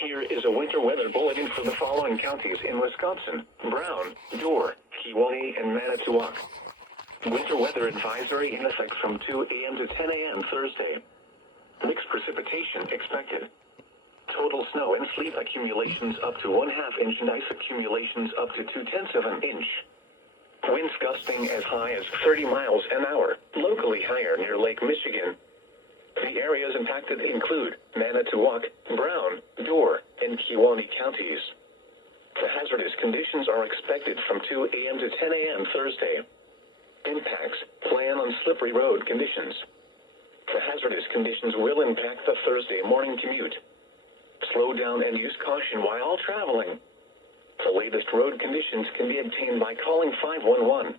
Here is a winter weather bulletin for the following counties in Wisconsin: Brown, Door, Kewaunee, and Manitowoc. Winter weather advisory in effect from 2 a.m. to 10 a.m. Thursday. Mixed precipitation expected. Total snow and sleet accumulations up to 1/2 inch and ice accumulations up to 2/10 of an inch. Winds gusting as high as 30 miles an hour, locally higher near Lake Michigan. The areas impacted include Manitowoc, Brown, Door, and Kewaunee counties. The hazardous conditions are expected from 2 a.m. to 10 a.m. Thursday. Impacts: plan on slippery road conditions. The hazardous conditions will impact the Thursday morning commute. Slow down and use caution while traveling. The latest road conditions can be obtained by calling 511.